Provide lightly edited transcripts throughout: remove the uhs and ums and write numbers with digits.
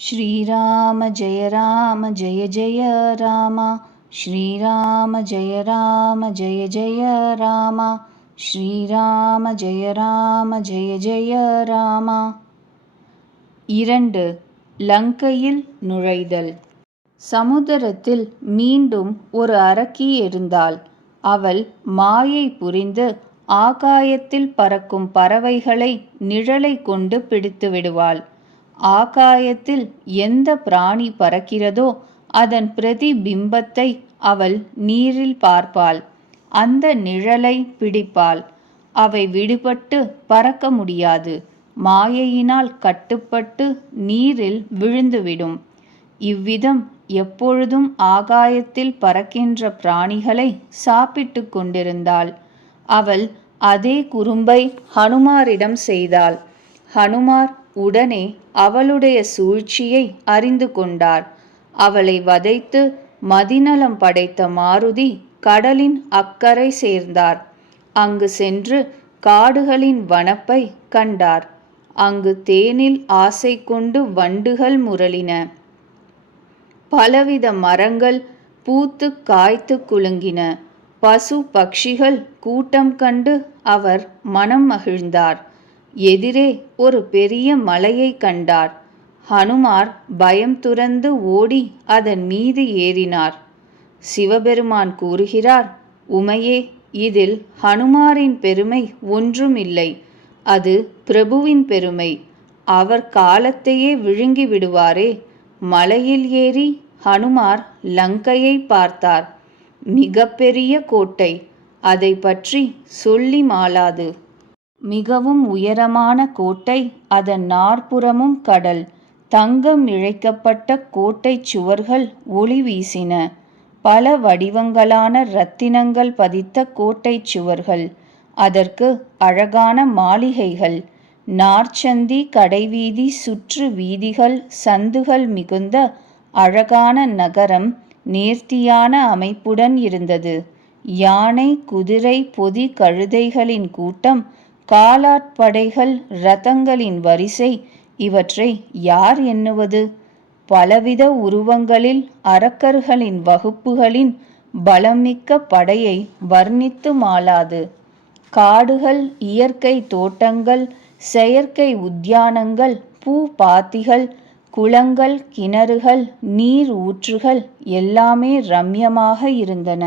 श्रीराम जय जय राम। श्रीराम जय जय राम। श्रीराम जय जय राम। 2. லங்கையில் நுழைதல். சமுத்திரத்தில் மீண்டும் ஒரு அரக்கி இருந்தாள். அவள் மாயை புரிந்து ஆகாயத்தில் பறக்கும் பறவைகளை நிழலை கொண்டு பிடித்து விடுவாள். ஆகாயத்தில் எந்த பிராணி பறக்கிறதோ அதன் பிரதிபிம்பத்தை அவள் நீரில் பார்ப்பாள். அந்த நிழலை பிடிப்பாள். அவை விடுபட்டு பறக்க முடியாது. மாயையினால் கட்டுப்பட்டு நீரில் விழுந்துவிடும். இவ்விதம் எப்பொழுதும் ஆகாயத்தில் பறக்கின்ற பிராணிகளை சாப்பிட்டு கொண்டிருந்தாள். அவள் அதே குறும்பை ஹனுமாரிடம் செய்தாள். ஹனுமார் உடனே அவளுடைய சூழ்ச்சியை அறிந்து கொண்டார். அவளை வதைத்து மதிநலம் படைத்த மாருதி கடலின் அக்கறை சேர்ந்தார். அங்கு சென்று காடுகளின் வனப்பை கண்டார். அங்கு தேனில் ஆசை கொண்டு வண்டுகள் முரளின. பலவித மரங்கள் பூத்து காய்த்து குலுங்கின. பசு பட்சிகள் கூட்டம் கண்டு அவர் மனம் மகிழ்ந்தார். எதிரே ஒரு பெரிய மலையை கண்டார். ஹனுமார் பயம் துறந்து ஓடி அதன் மீது ஏறினார். சிவபெருமான் கூறுகிறார், உமையே, இதில் ஹனுமாரின் பெருமை ஒன்றுமில்லை. அது பிரபுவின் பெருமை. அவர் காலத்தையே விழுங்கி விடுவாரே. மலையில் ஏறி ஹனுமார் லங்கையை பார்த்தார். மிக பெரிய கோட்டை. அதை பற்றி சொல்லி மாளாது. மிகவும் உயரமான கோட்டை. அதன் நாற்புறமும் கடல். தங்கம் இழைக்கப்பட்ட கோட்டை சுவர்கள் ஒளி வீசின. பல வடிவங்களான இரத்தினங்கள் பதித்த கோட்டை சுவர்கள். அதற்கு அழகான மாளிகைகள். நார்ச்சந்தி, கடைவீதி, சுற்று வீதிகள், சந்துகள் மிகுந்த அழகான நகரம் நேர்த்தியான அமைப்புடன் இருந்தது. யானை, குதிரை, பொதி கழுதைகளின் கூட்டம், காலாட்படைகள், இரதங்களின் வரிசை, இவற்றை யார் எண்ணுவது? பலவித உருவங்களில் அரக்கர்களின் வகுப்புகளின் பலமிக்க படையை வர்ணித்து மாளாது. காடுகள், இயற்கை தோட்டங்கள், செயற்கை உத்தியானங்கள், பூ பாத்திகள், குளங்கள், கிணறுகள், நீர் ஊற்றுகள் எல்லாமே ரம்யமாக இருந்தன.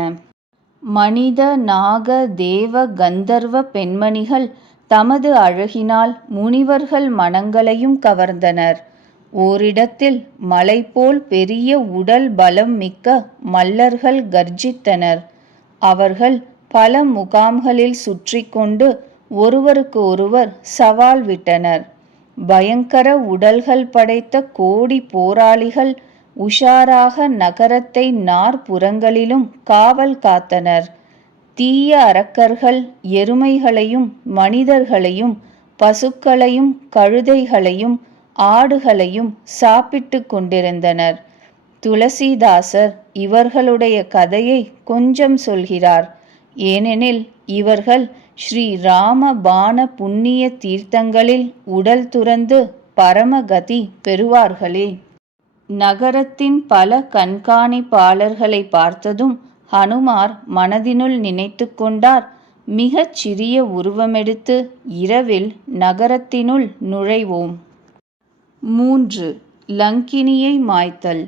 மனித, நாக, தேவ, கந்தர்வ பெண்மணிகள் தமது அழகினால் முனிவர்கள் மனங்களையும் கவர்ந்தனர். ஓரிடத்தில் மலை போல் பெரிய உடல் பலம் மிக்க மல்லர்கள் கர்ஜித்தனர். அவர்கள் பல முகாம்களில் சுற்றி கொண்டு ஒருவருக்கு ஒருவர் சவால் விட்டனர். பயங்கர உடல்கள் படைத்த கோடி போராளிகள் உஷாராக நகரத்தை நாற்புறங்களிலும் காவல் காத்தனர். தீய அரக்கர்கள் எருமைகளையும் மனிதர்களையும் பசுக்களையும் கழுதைகளையும் ஆடுகளையும் சாப்பிட்டு கொண்டிருந்தனர். துளசிதாசர் இவர்களுடைய கதையை கொஞ்சம் சொல்கிறார். ஏனெனில் இவர்கள் ஸ்ரீ ராமபாண புண்ணிய தீர்த்தங்களில் உடல் துறந்து பரமகதி பெறுவார்களே. நகரத்தின் பல கண்காணிப்பாளர்களை பார்த்ததும் ஹனுமார் மனதினுள் நினைத்து கொண்டார், மிகச் சிறிய உருவமெடுத்து இரவில் நகரத்தினுள் நுழைவோம். 3. லங்கினியை மாய்த்தல்.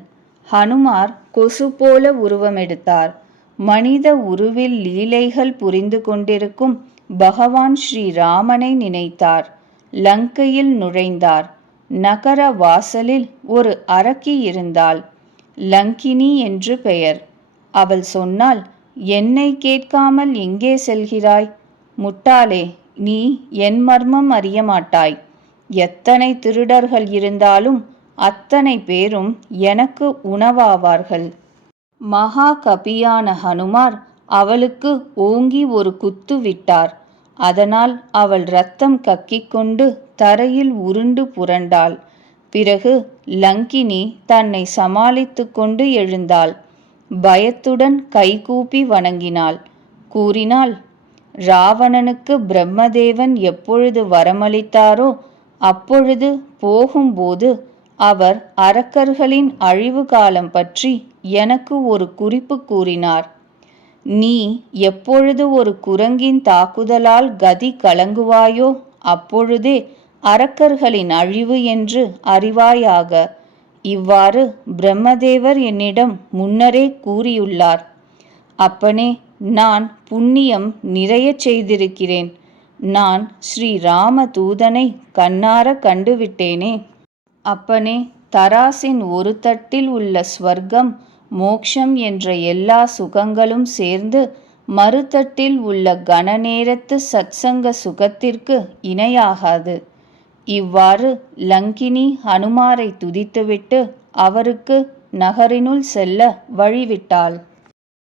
ஹனுமார் கொசு போல உருவமெடுத்தார். மனித உருவில் லீலைகள் புரிந்து கொண்டிருக்கும் பகவான் ஸ்ரீராமனை நினைத்தார். லங்கையில் நுழைந்தார். நகர வாசலில் ஒரு அரக்கி இருந்தாள். லங்கினி என்று பெயர். அவள் சொன்னாள், என்னை கேட்காமல் எங்கே செல்கிறாய்? முட்டாளே, நீ என் மர்மம் அறிய மாட்டாய். எத்தனை திருடர்கள் இருந்தாலும் அத்தனை பேரும் எனக்கு உணவாவார்கள். மகா கபியான ஹனுமார் அவளுக்கு ஓங்கி ஒரு குத்து விட்டார். அதனால் அவள் இரத்தம் கக்கிக்கொண்டு தரையில் உருண்டு புரண்டாள். பிறகு லங்கினி தன்னை சமாளித்து கொண்டு எழுந்தாள். பயத்துடன் கைகூப்பி வணங்கினாள். கூறினாள், ராவணனுக்கு பிரம்மதேவன் எப்பொழுது வரமளித்தாரோ அப்பொழுது போகும்போது அவர் அரக்கர்களின் அழிவு காலம் பற்றி எனக்கு ஒரு குறிப்பு கூறினார். நீ எப்பொழுது ஒரு குரங்கின் தாக்குதலால் கதி கலங்குவாயோ அப்பொழுதே அரக்கர்களின் அழிவு என்று அறிவாயாக. இவ்வாறு பிரம்மதேவர் என்னிடம் முன்னரே கூறியுள்ளார். அப்பனே, நான் புண்ணியம் நிறைய செய்திருக்கிறேன். நான் ஸ்ரீ ராம தூதனை கண்ணார கண்டுவிட்டேனே. அப்பனே, தராசின் ஒரு தட்டில் உள்ள ஸ்வர்க்கம் மோக்ஷம் என்ற எல்லா சுகங்களும் சேர்ந்து மறுதட்டில் உள்ள கணநேரத்து சத்சங்க சுகத்திற்கு இணையாகாது. இவ்வாறு லங்கினி ஹனுமாரை துதித்துவிட்டு அவருக்கு நகரினுள் செல்ல வழிவிட்டாள்.